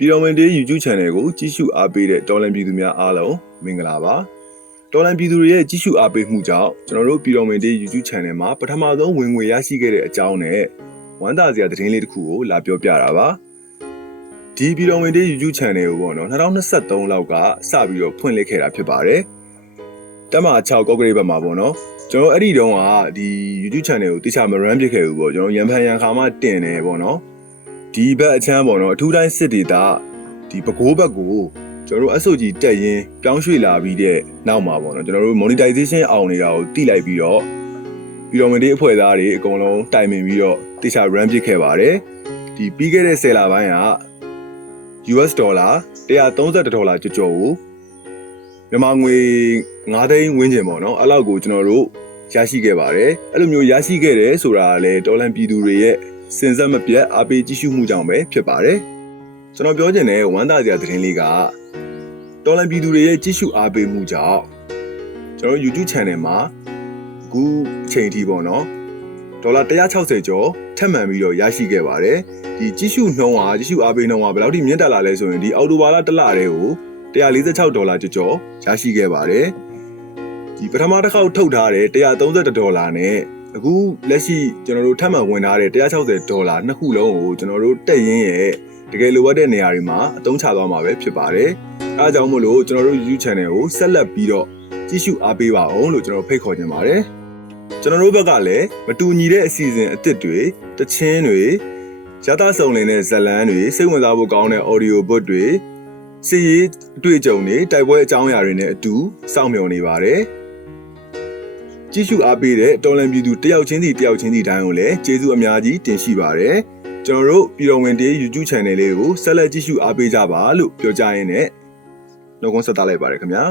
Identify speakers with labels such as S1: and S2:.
S1: ပြည်တော်ဝင်တေး YouTube Channel ကိုကြည့်ရှုအားပေးတဲ့တော်လန်ပြည်သူများအားလုံးမင်္ဂလာပါတော်လန်ပြည်သူတွေရဲ့ကြည့်ရှုအားပေးမှုကြောင့်ကျွန်တော်တို့ပြည်တော်ဝင်တေး YouTube Channel မှာပထမဆုံးဝင်ငွေရရှိခဲ့တဲ့အကြောင်းနဲ့ဝမ်းသာစရာသတင်းလေးတစ်ခုကိုလာပြောပြတာပါဒီပြည်တော်ဝင်တေး YouTube Channel ကိုပေါ့နော်2023လောက်ကစပြီးတော့ဖွင့်လှစ်ခဲ့တာဖြစ်ပါတယ်တက်မ6ကော့ကရိတ်ဘက်မှာပေါ့နော်ကျွန်တော်အဲ့ဒီတုန်းကဒီ YouTube channel ကိုတိကျမ run ဖြစ်ခဲ့ဘူးပေါ့ကျွန်တော်ရန်ဖန်ရန်ခါမှတင်တယ်ပေါ့နော် ဒီဘက်အချမ်းပေါ့နော်အထူးတိုင်းစစ်ဒေတာဒီပကိုးဘက်ကိုကျွန်တော်တို့ SOG တက်ရင်ပြောင်းရွှေ့လာပြီးတဲ့နောက်မှာပေါ့နော်ကျွန်တော်တို့ monetization အောင်နေတာကိုတိလိုက်ပြီးတော့ပြီးတော့ဝင်ဒီအဖွဲ့သားတွေအကုန်လုံးတိုင်ပင်ပြီးတော့တိကျ run ဖြစ်ခဲ့ပါတယ်ဒီပြီးခဲ့တဲ့10လပိုင်းက US ဒေါ်လာ130ဒေါ်လာကျော်ကျော်ကိုမြန်မာငွေ9သိန်းဝန်းကျင်ပေါ့နော်အဲ့လောက်ကိုကျွန်တော်တို့ရရှိခဲ့ပါတယ်အဲ့လိုမျိုးရရှိခဲ့တယ်ဆိုတာကလည်းဒေါ်လန်ပြည်သူတွေရဲ့ စင်စက်မပြတ်အားပေးကြည့်ရှုမှုကြောင့်ပဲဖြစ်ပါတယ်ကျွန်တော်ပြောချင်တဲ့ဝမ်းသာစရာသတင်းလေးကဒေါ်လန်ပြည်သူတွေရဲ့ကြည့်ရှုအားပေးမှုကြောင့်ကျွန်တော် YouTube channel မှာအခုအချိန်ထိပေါ့နော်ဒေါ်လာ160ကျော်ထပ်မံပြီးတော့ရရှိခဲ့ပါတယ်ဒီကြည့်ရှုနှုန်းကကြည့်ရှုအားပေးနှုန်းကဘယ်လောက်ထိမြင့်တက်လာလဲဆိုရင်ဒီအော်တိုဘာလတစ်လတည်းကို146ဒေါ်လာကျော်ကျော်ရရှိခဲ့ပါတယ်ဒီပထမတစ်ခေါက်ထုတ်ထားတဲ့131ဒေါ်လာနဲ့ အခုလက်ရှိကျွန်တော်တို့ထပ်မံဝင်ထားတဲ့160ဒေါ်လာနှစ်ခုလုံးကိုကျွန်တော်တို့တက်ရင်းရဲ့တကယ်လိုအပ်တဲ့နေရာတွေမှာအသုံးချသွားမှာပဲဖြစ်ပါတယ်အဲအကြောင်းမို့လို့ကျွန်တော်တို့ YouTube channel ကိုဆက်လက်ပြီးတော့ကြည့်ရှုအားပေးပါအောင်လို့ကျွန်တော်ဖိတ်ခေါ်ချင်ပါတယ်ကျွန်တော်တို့ဘက်ကလည်းမတူညီတဲ့အစီအစဉ်အသစ်တွေတချင်းတွေရသဆုံလင်တဲ့ဇတ်လန်းတွေစိတ်ဝင်စားဖို့ကောင်းတဲ့ audio book တွေစီရေးအတွေ့အကြုံတွေတိုက်ပွဲအကြောင်းအရာတွေနဲ့အတူစောင့်မျှော်နေပါတယ် ကြည့်ရှုအားပေးတဲ့တော်လန်ပြည်သူတယောက်ချင်းစီတယောက်ချင်းစီတိုင်းကိုလည်းကျေးဇူးအများကြီးတင်ရှိပါတယ်ကျွန်တော်တို့ပြည်တော်ဝင်တေး YouTube channel လေးကိုဆက်လက်ကြည့်ရှုအားပေးကြပါလို့ပြောကြရင်းနဲ့နှုတ်ခွန်းဆက်သလိုက်ပါတယ်ခင်ဗျာ